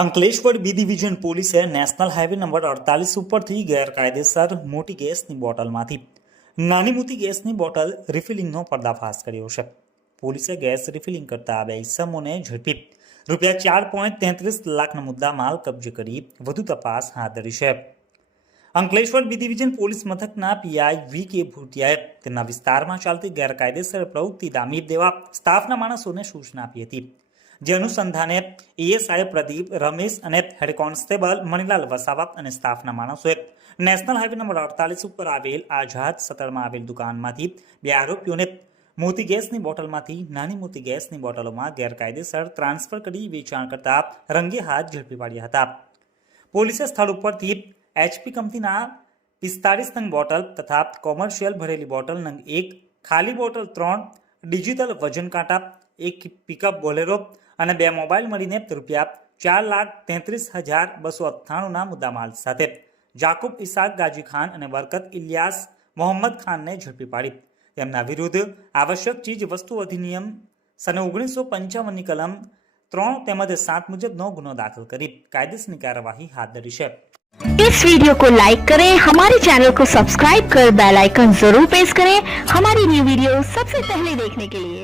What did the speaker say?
Ankleshwar B division પોલીસે national highway number અડતાલીસ ઉપરથી ગેરકાયદેસર મોટી ગેસની બોટલમાંથી નાની મોટી ગેસની બોટલ રિફિલિંગનો પર્દાફાશ કર્યો છે. પોલીસે ગેસ રિફિલિંગ કરતા બે ઇસમોને ઝડપી રૂપિયા ચાર પોઈન્ટ તેત્રીસ લાખના મુદ્દા માલ કબજે કરી વધુ તપાસ હાથ ધરી છે. અંકલેશ્વર બી ડિવિઝન પોલીસ મથકના પીઆઈ વી કે ભૂટિયાએ તેમના વિસ્તારમાં ચાલતી ગેરકાયદેસર પ્રવૃત્તિ દામી દેવા સ્ટાફના માણસોને સૂચના આપી હતી. જે અનુસંધાને એએસઆઈ પ્રદીપ, રમેશ અને હેડ કોન્સ્ટેબલ મણિલાલ વસાવા અને સ્ટાફના માણસોએ નેશનલ હાઈવે નંબર અડતાલીસ ઉપર આવેલ આઝાદ સતરમાં આવેલ દુકાનમાંથી બે આરોપીઓને મોતી ગેસની બોટલમાંથી નાની મોતી ગેસની બોટલોમાં ગેરકાયદેસર ટ્રાન્સફર કરી વેચાણ કરતા રંગે હાથ ઝડપી પાડ્યા હતા. પોલીસે સ્થળ ઉપરથી એચપી કંપનીના પિસ્તાળીસ નંગ બોટલ તથા કોમર્શિયલ ભરેલી બોટલ નંગ એક, ખાલી બોટલ ત્રણ, ડિજિટલ વજન કાંટા, એક પિકઅપ બોલેરો અને બે મોબાઈલ મળીને રૂપિયા ચાર લાખ તેત્રીસ હજાર બસો અઠ્ઠાણુંના મુદ્દામાલ સાથે જાકુબ ઇસાક ગાજી ખાન અને બરકત ઇલિયાસ મોહમ્મદ ખાનને ઝડપી પાડી તેમના વિરુદ્ધ આવશ્યક ચીજ વસ્તુ અધિનિયમ સને ઓગણીસો પંચાવનની કલમ ત્રણ તેમજ સાત મુજબનો ગુનો દાખલ કરી કાયદેસરની કાર્યવાહી હાથ ધરી છે इस वीडियो को लाइक करें हमारे चैनल को सब्सक्राइब कर बेल आइकन जरूर प्रेस करें हमारी न्यू वीडियो सबसे पहले देखने के लिए